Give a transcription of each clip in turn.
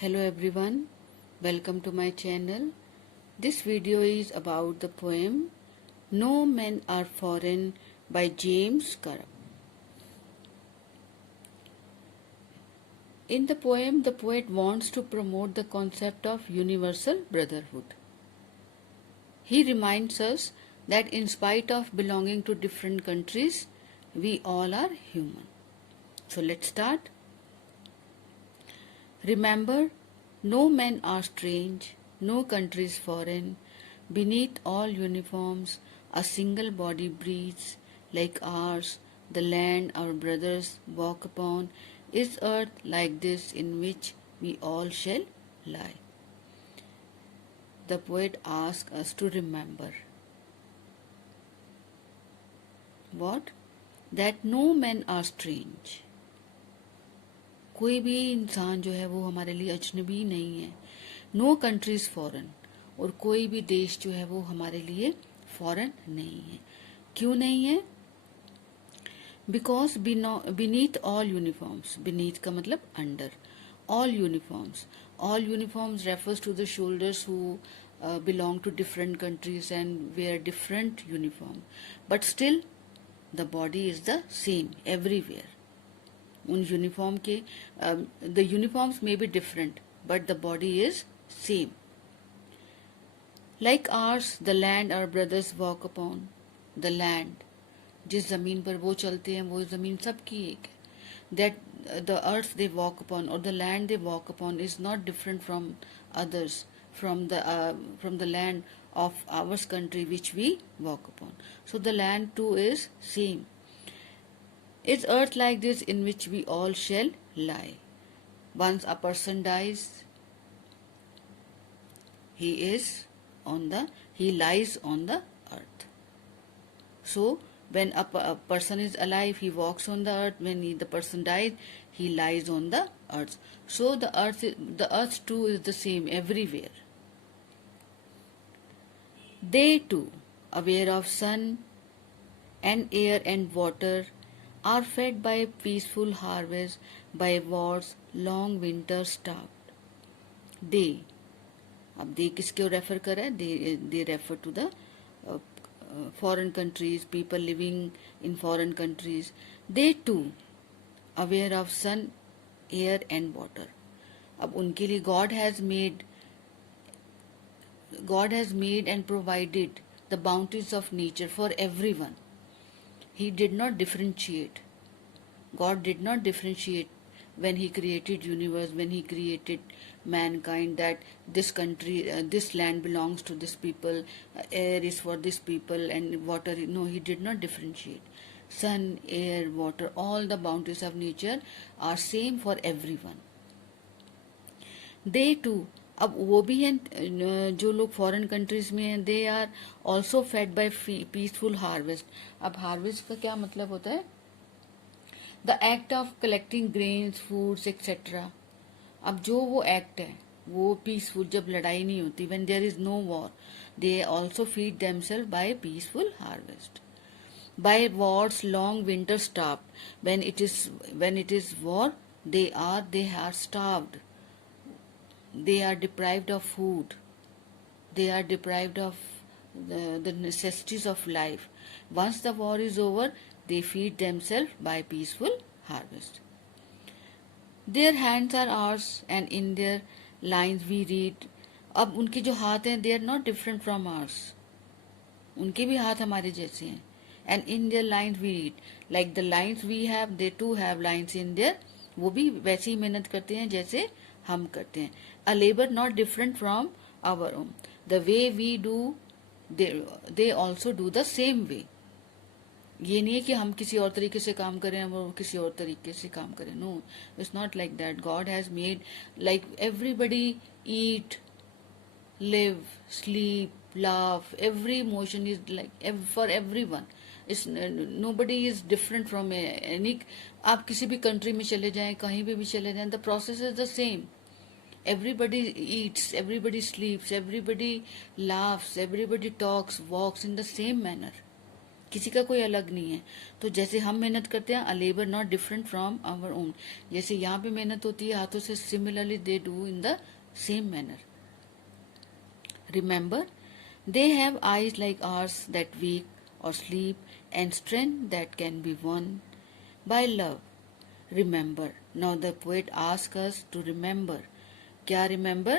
Hello everyone, welcome to my channel. This video is about the poem No Men Are Foreign by James Clerk. In the poem, the poet wants to promote the concept of universal brotherhood. He reminds us that in spite of belonging to different countries, we all are human. So let's start. Remember, no men are strange, no country is foreign. Beneath all uniforms, a single body breathes like ours. The land our brothers walk upon is earth like this in which we all shall lie. The poet asks us to remember what? That no men are strange. कोई भी इंसान जो है वो हमारे लिए अजनबी नहीं है. No country is foreign. और कोई भी देश जो है वो हमारे लिए फॉरेन नहीं है. क्यों नहीं है? Because beneath all uniforms. Beneath का मतलब under. All uniforms. All uniforms refers to the shoulders who belong to different countries and wear different uniform, but still the body is the same everywhere. उन uniform के the uniforms may be different but the body is same. Like ours the land our brothers walk upon. The land, जिस जमीन पर वो चलते हैं वो जमीन सबकी एक है. That the earth they walk upon और the land they walk upon is not different from others, from the land of our country which we walk upon. So the land too is same. Is earth like this in which we all shall lie? Once a person dies, he lies on the earth. So when a person is alive, he walks on the earth. When the person dies, he lies on the earth. So the earth too is the same everywhere. They too, aware of sun and air and water, are fed by peaceful harvest, by war's long winter stopped. They, अब they किसको refer कर रहा है? They refer to the foreign countries, people living in foreign countries. They too, aware of sun, air and water. अब उनके लिए God has made and provided the bounties of nature for everyone. He did not differentiate. God did not differentiate when He created universe, when He created mankind, that this country, this land belongs to this people, air is for this people, and water. No, He did not differentiate. Sun, air, water, all the bounties of nature are same for everyone. They too. अब वो भी हैं जो लोग foreign countries में हैं. They are also fed by peaceful harvest. अब harvest का क्या मतलब होता है? The act of collecting grains, foods etcetera. अब जो वो एक्ट है वो पीसफुल, जब लड़ाई नहीं होती, when there is no war, they also feed themselves by peaceful harvest. By wars long winter stopped. When it is war, they are starved. They are deprived of food. They are deprived of the necessities of life. Once the war is over, they feed themselves by peaceful harvest. Their hands are ours, and in their lines we read. अब उनके जो हाथ हैं, they are not different from ours. उनके भी हाथ हमारे जैसे हैं. And in their lines we read. Like the lines we have, they too have lines in their. वो भी वैसे ही मेहनत करते हैं जैसे हम करते हैं. A labor not different from our own. The way we do, they also do the same way. ये नहीं है कि हम किसी और तरीके से काम करें और वो किसी और तरीके से काम करें. No, it's not like that. God has made like everybody eat, live, sleep, laugh. Every emotion is like for everyone. It's nobody is different from any. आप किसी भी कंट्री में चले जाएं, कहीं भी चले जाएं, the process is the same. Everybody eats, everybody sleeps, everybody laughs, everybody talks, walks in the same manner. किसी का कोई अलग नहीं है। तो जैसे हम मेहनत करते हैं, a labour not different from our own, जैसे यहाँ पे मेहनत होती है हाथों से, similarly they do in the same manner. Remember, they have eyes like ours that wake or sleep, and strength that can be won by love. Remember. Now the poet asks us to remember. क्या remember?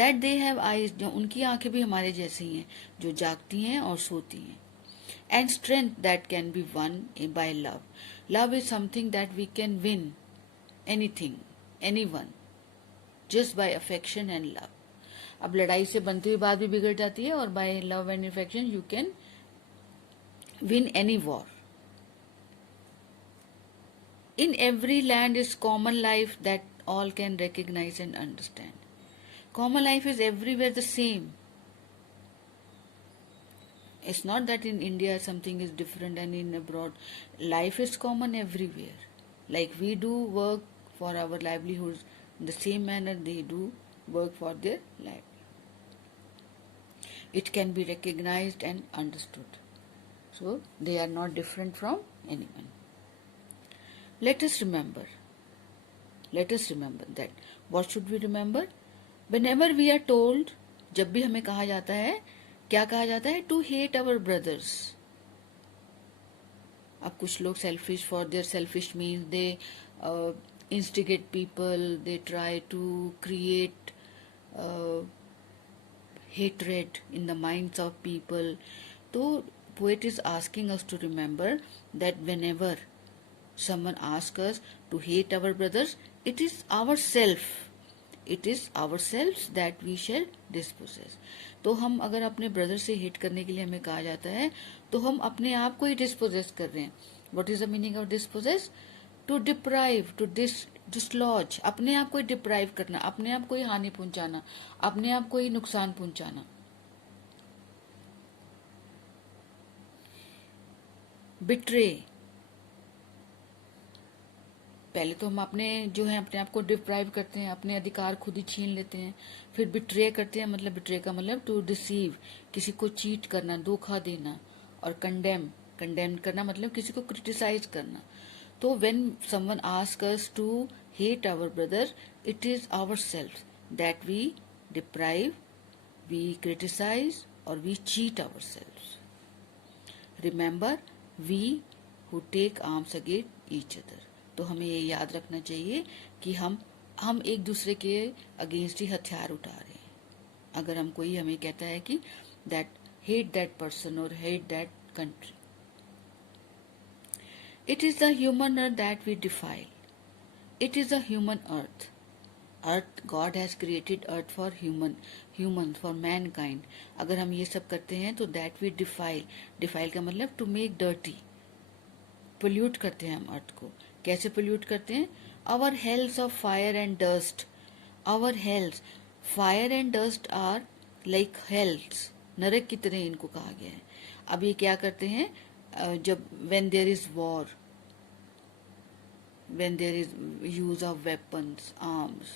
That they have eyes, जो उनकी आंखें भी हमारे जैसी हैं, जो जागती हैं और सोती हैं. And strength that can be won by love. Love is something that we can win anything, anyone, just by affection and love. अब लड़ाई से बनती हुई बात भी बिगड़ जाती है, और by love and affection you can win any war. In every land is common life that all can recognize and understand. Common life is everywhere the same. It's not that in India something is different and in abroad. Life is common everywhere. Like we do work for our livelihoods, in the same manner they do work for their livelihood. It can be recognized and understood. So they are not different from anyone. Let us remember that. What should we remember? Whenever we are told, जब भी हमें कहा जाता है, क्या कहा जाता है? To hate our brothers. अब कुछ लोग selfish, for their selfish means they instigate people, they try to create hatred in the minds of people. So poet is asking us to remember that whenever someone asks us to hate our brothers, it is ourselves that we shall dispossess. तो हम अगर अपने brother से hate करने के लिए हमें कहा जाता है, तो हम अपने आप को ही डिस्पोजेस कर रहे हैं. What is the meaning of dispossess? To deprive, to dislodge, अपने आप को ही डिप्राइव करना, अपने आप को ही हानि पहुंचाना, अपने आप को ही नुकसान पहुंचाना. बिट्रे, पहले तो हम अपने जो है अपने आप को डिप्राइव करते हैं, अपने अधिकार खुद ही छीन लेते हैं. फिर बिट्रे करते हैं, मतलब बिट्रे का मतलब टू डिसीव, किसी को चीट करना, धोखा देना. और कंडेम करना मतलब किसी को क्रिटिसाइज करना. तो when someone ask us to hate our brother, it is ourselves that we deprive, we criticize, or we cheat ourselves. Remember, we who take arms against each other. तो हमें ये याद रखना चाहिए कि हम एक दूसरे के अगेंस्ट ही हथियार उठा रहे हैं. अगर हम कोई हमें कहता है कि that hate that person or hate that country. It is the human earth that we defile. It is a human earth. God has created earth for humans, for mankind. अगर हम ये सब करते हैं तो that we defile का मतलब to make dirty, pollute करते हैं हम अर्थ को. कैसे pollute करते हैं? Our hells of fire and dust. Our hells, fire and dust are like hells. नरक की तरह इनको कहा गया है. अब ये क्या करते हैं? जब when there is war, when there is use of weapons, arms,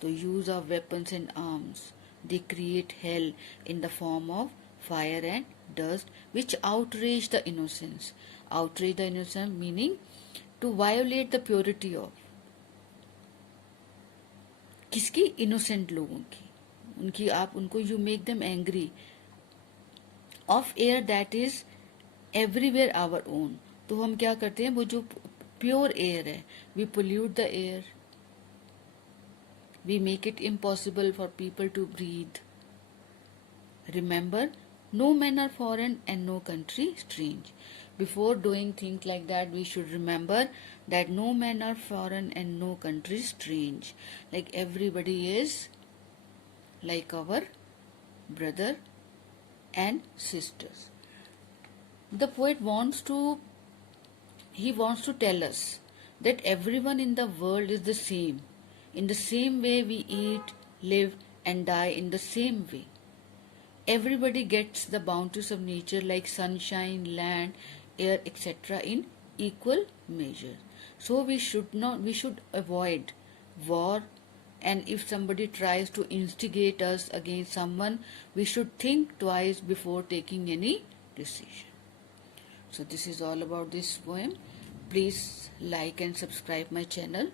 the use of weapons and arms, they create hell in the form of fire and dust, which outrage the innocence. Outrage the innocence meaning to violate the purity of. किसकी? innocent लोगों की. उनकी आप उनको you make them angry. Of air that is everywhere our own. तो हम क्या करते हैं? वो जो प्योर एयर है, we pollute the air, we make it impossible for people to breathe. Remember, no men are foreign and no country strange. Before doing things like that, we should remember that no men are foreign and no country strange. Like everybody is like our brother and sisters. The poet wants to tell us that everyone in the world is the same. In the same way we eat, live and die in the same way. Everybody gets the bounties of nature like sunshine, land, air, etc. in equal measure. So we should avoid war, and if somebody tries to instigate us against someone, we should think twice before taking any decision. So this is all about this poem. Please like and subscribe my channel.